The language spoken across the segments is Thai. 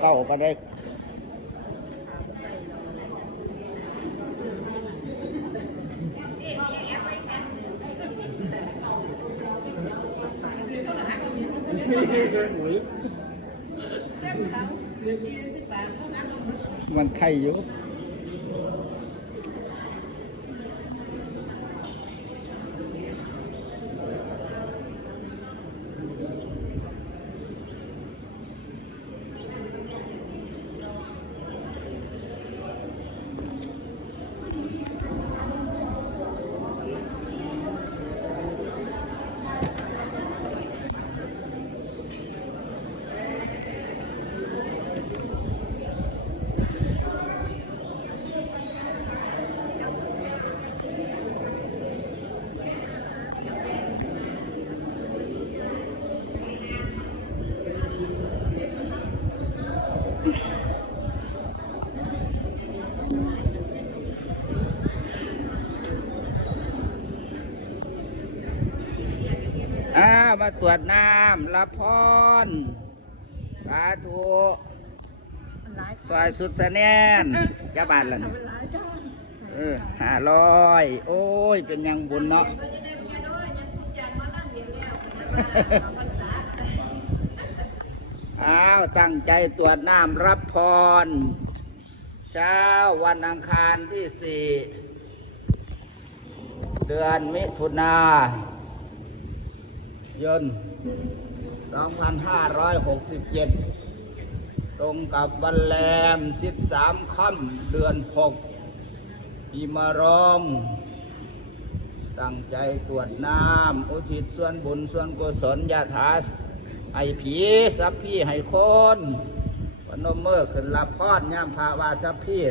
เก้าก็ได้มันไข่อยู่ อ่า มาตรวจน้ำรับพรสาธุซอยสุดสะแนนจ้าบานล่ะนี่เออห้าร้อยโอ้ย เป็นยังบุญเนาะอ้าว ตั้งใจตรวจน้ำรับพร เช้าวันอังคารที่สี่เดือนมิถุนา ยน2567 ตรงกับวันแรม 13 ค่ำเดือน 6 ปีมะรอมตั้งใจตรวจน้ำอุทิศส่วนบุญส่วนกุศลยาถาให้ผีสัพพี่ให้คนพนมเมื่อขึ้นรับพอดย่ามภาวาสัพพี่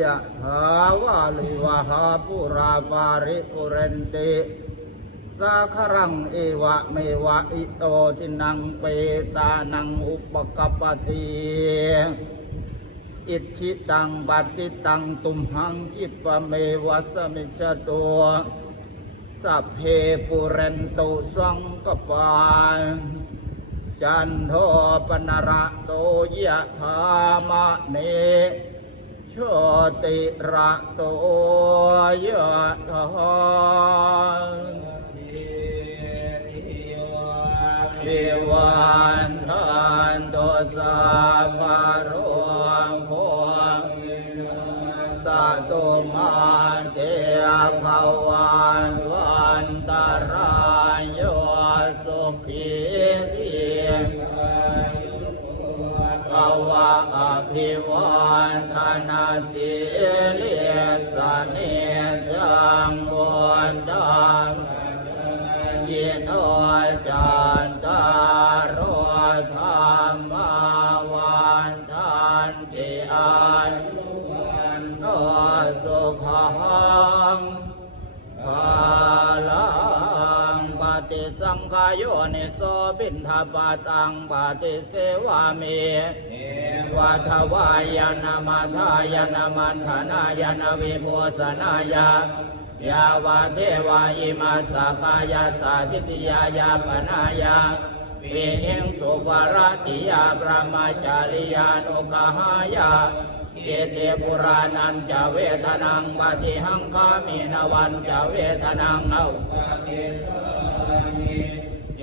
ยะถาวาลิวหาปุราปาริปุเรนติ สาครังเอวะเมวะอิโตทินังเปตานังอุปกปปติอิทธิตังบัติตังตุมหังคิปะเมวัสมิชตัวสัพเพปุเรนตุสังกปานจันโทปนระโสยะธามะเนโชติระโสยะธา วันทานโตสาภารวงพวงสัตุมาเตภวันวันตรายโยสุขีเทียงภวะอภิวันธนาสิเลี ยินโอจันตารโรธรรมาวันทันติอายุวันโนสุขังภาลังปฏิสังขายโยนิโสบินทบาตังปฏิเสวามิวัฏวายนามาทายนามันธนายนาวิโพสนายา ยาวาเทวาอิมาสกายาสาธิติยายาปนายาวิหิงสุวรติยาพระมาจาริยานุกหายาเกเตปุรานันจะเวทนังปฏิหังคามินวันจะเวทนังเอาปฏิสามิ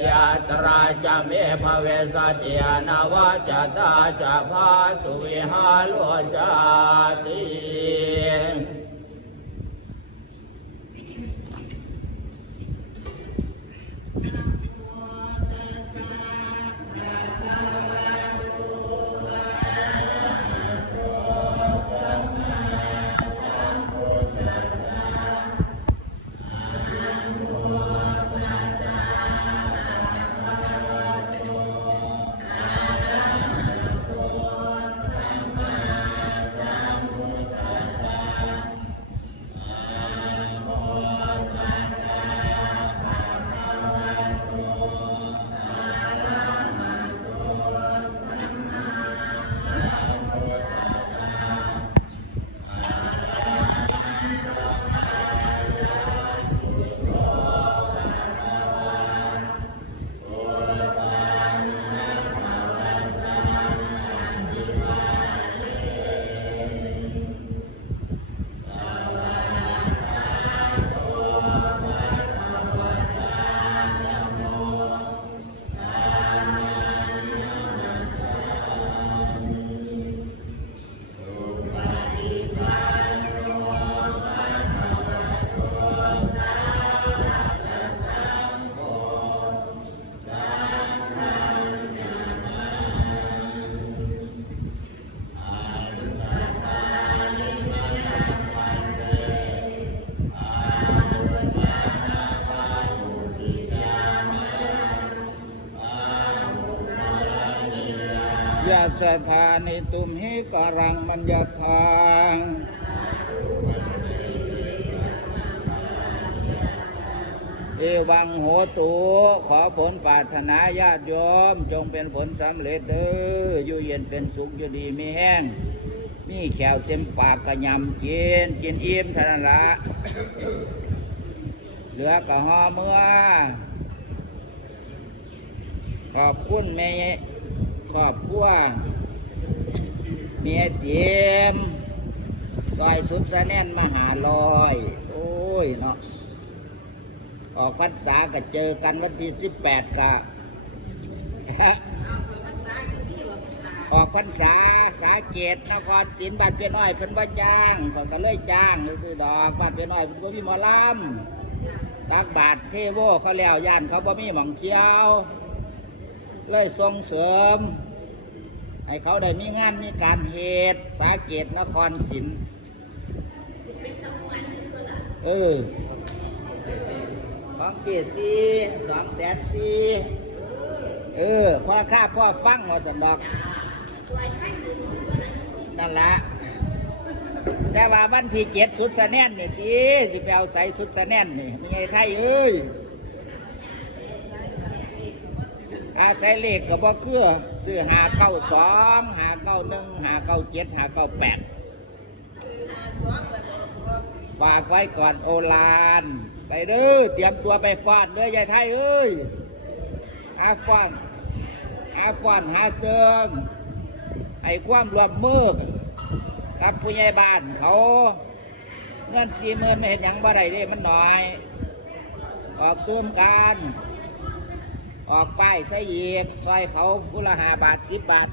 ยาตราจะเมภเวสติยานาวาจะตาจะพาสุวิหาโลจาติ สถานิตุมหิกรังมัญญาทางเอวังโหตุขอผลปรารถนาญาติโยม จงเป็นผลสำเร็จเด้ออยู่เย็นเป็นสุขอยู่ดีมีแห้ง มีแขวเต็มปากกระยำกินกินอิ่มทนันละเหลือกระหอเมื่อ ขอบคุณแม่ ขอบครัวเมียเจียมซอยสุดสะแน่นมหาลอย โอ้ยเนาะออกพรรษาก็เจอกันวันที่สิบแปดกะออกพรรษาสาเกตนครศรีบ้านเพียน้อยเป็นว่าจ้างขาก็เลยจ้างซื้อดอกบ้านเพียน้อยเป็นว่ามีหมอลำตักบาทเทโวเขาแล้วย่านเขาบ่มีหมองเที่ยว เลยส่งเสริม ให้เขาได้มีงานมีการเหตุสาเกตนครศรีเออของเกศีสองแสนสีเออพ่อข้าพ่อฟังว่าสันดอกนั่นละแต่ว่าวันที่เจ็ดสุดสะแน่นนี่ทีสิไปเอาใส่สุดสะแน่นนี่มีไงไทยเอ้ย อาศัยเลขก็บอกคือซื้อหาเก้าสองหาเก้าหนึ่งหาเก้าเจ็ดหาเก้าแปดฝากไว้ก่อนโอลาน ไปเด้อเตรียมตัวไปฟาดเด้อยายไทยเอ้ยอาฟอนอาฟอนหาเซิงให้ความรวมมือกับผู้ใหญ่บ้านเขาเงินสี่หมื่นไม่เห็นหยังบ่ได้เด้มันน้อยออกเติมการ ออกป้ายใส่ยีบซอยเขาผู้ละหาบาทสิบบาท